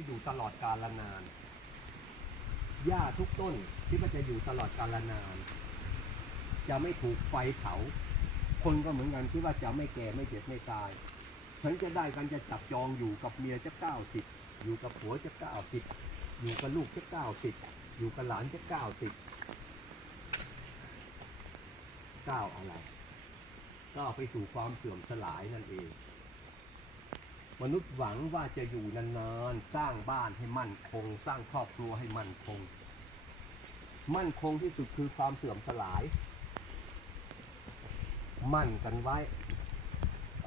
จะอยู่ตลอดกาลนาน หญ้าทุกต้นที่มันจะอยู่ตลอดกาลนาน จะไม่ถูกไฟเผา คนก็เหมือนกันที่ว่าจะไม่แก่ไม่เจ็บไม่ตายฉันจะได้กันจะจับจองอยู่กับเมียจะเก้าสิบอยู่กับผัวจะเก้าสิบอยู่กับลูกจะเก้าสิบอยู่กับหลานจะเก้าสิบเก้าอะไรก้าวไปสู่ความเสื่อมสลายนั่นเอง มนุษย์หวังว่าจะอยู่นานๆ สร้างบ้านให้มั่นคง สร้างครอบครัวให้มั่นคง มั่นคงที่สุดคือความเสื่อมสลาย มั่นกันไว้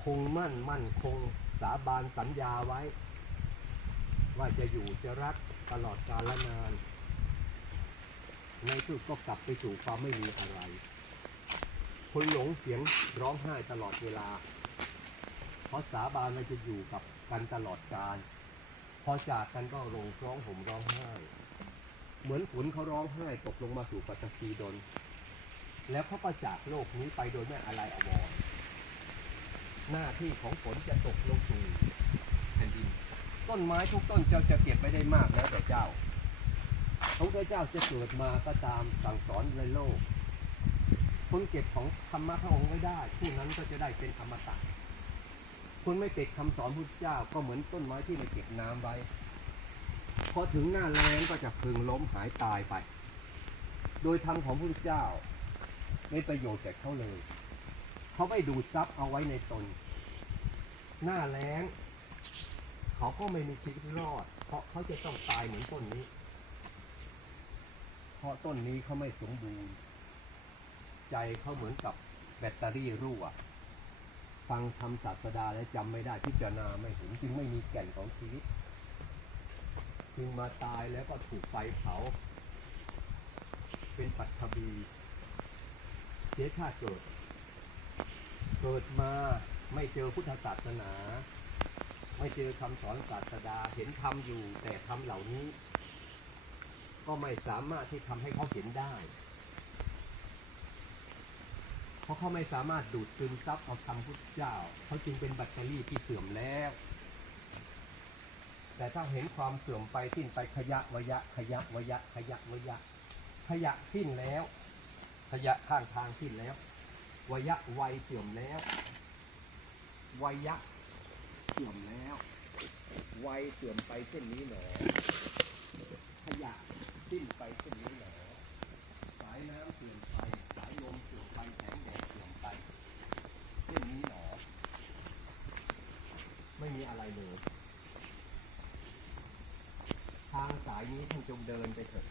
คงมั่นมั่นคง สาบานสัญญาไว้ ว่าจะอยู่จะรักตลอดกาลนาน ในที่สุดก็กลับไปสู่ความไม่มีอะไร คนหลงเสียงร้องไห้ตลอดเวลา เพราะสาบานว่าจะอยู่กับกันตลอดกาลพอจากกันก็ลงร้องห่มร้องไห้ เหมือนฝนเขาร้องไห้ตกลงมาสู่ปัตตีดน แล้วเขาก็จากโลกนี้ไปโดยไม่อะไรอวรหน้าที่ของฝนจะตกลงสู่แผ่นดิน ต้นไม้ทุกต้นเจ้าจะเก็บไม่ได้มากแล้วแต่เจ้าพระพุทธเจ้าจะเกิดมาก็ตามสั่งสอนในโลก คนเก็บของธรรมะพระองค์ไว้ได้ ผู้นั้นก็จะได้เป็นอมตะ คนไม่เก็บคำสอนพุทธเจ้าก็เหมือนต้นไม้ที่ไม่เก็บน้ำไว้พอถึงหน้าแล้งก็จะพึงล้มหายตายไป โดยธรรมของพระพุทธเจ้าไม่ประโยชน์แก่เขาเลย เขาไม่ดูดซับเอาไว้ในตน หน้าแล้งเขาก็ไม่มีชีวิตรอด เพราะเขาจะต้องตายเหมือนต้นนี้ เพราะต้นนี้เขาไม่สมบูรณ์ ใจเขาเหมือนกับแบตเตอรี่รั่ว ฟังคำศาสดาและจำไม่ได้พิจารณาไม่เห็นจึงไม่มีแก่นของชีวิต จึงมาตายแล้วก็ถูกไฟเผาเป็นปัตภีเสียชาติเกิด เกิดมาไม่เจอพุทธศาสนา ไม่เจอคำสอนศาสดาเห็นทำอยู่แต่ทำเหล่านี้ ก็ไม่สามารถที่ทำให้เขาเห็นได้ ราะเขาไม่สามารถดูดซึมซับเอาคำพุทธเจ้า เขาจึงเป็นแบตเตอรี่ที่เสื่อมแล้ว แต่ถ้าเห็นความเสื่อมไปสิ้นไปขยะวยะ ขยะวยะ ขยะวยะ ขยะสิ้นแล้ว ขยะข้างทางสิ้นแล้ววยะวัยเสื่อมแล้ววัยะเสื่อมแล้ววัยเสื่อมไปเช่นนี้หนอ ขยะสิ้นไปเช่นนี้หนอ สายน้ำเสื่อมไป สายลมเสื่อมไป แสงแดดเสื่อมไปเช่นนี้หนอ ไม่มี อะไรเลย ทางสายนี้ท่านจงเดินไปเถิด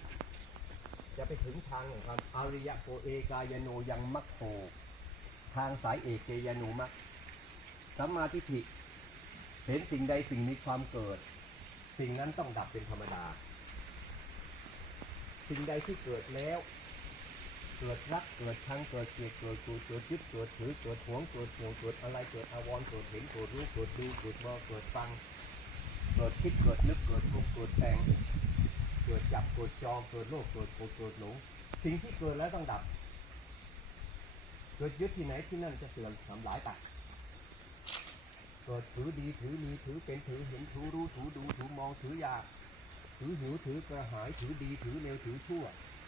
จะไปถึงทางของความอริยะโกเอกายโนยังมัคโคทางสายเอกเกยานุมัคสัมมาทิฏฐิเห็นสิ่งใดสิ่งมีความเกิด สิ่งนั้นต้องดับเป็นธรรมดา สิ่งใดที่เกิดแล้ว เกิดรักเกิดชังเกิดเกลียดเกิดกลัวเกิดยึดเกิดถือเกิดหวงเกิดห่วงเกิดอะไรเกิดอาวรณ์เกิดเห็นเกิดรู้เกิดดูเกิดมองเกิดฟังเกิดคิดเกิดนึกเกิดปรุงเกิดแต่งเกิดจับเกิดจองเกิดโลภเกิดโกรธเกิดหลงสิ่งที่เกิดแล้วต้องดับเกิดยึดที่ไหนที่นั่นจะเสื่อมทำลายไปเกิดถือดีถือมีถือเป็นถือเห็นถือรู้ถือดูถือมองถืออยากถือหิวถือกระหายถือดีถือเลวถือชั่ว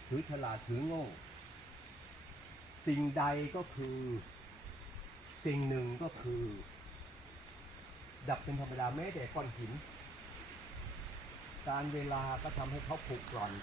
ถือฉลาดถือโง่ สิ่งใดก็คือ สิ่งหนึ่งก็คือ ดับเป็นธรรมดาแม้แต่ก้อนหิน การเวลาก็ทำให้เขาผุกร่อน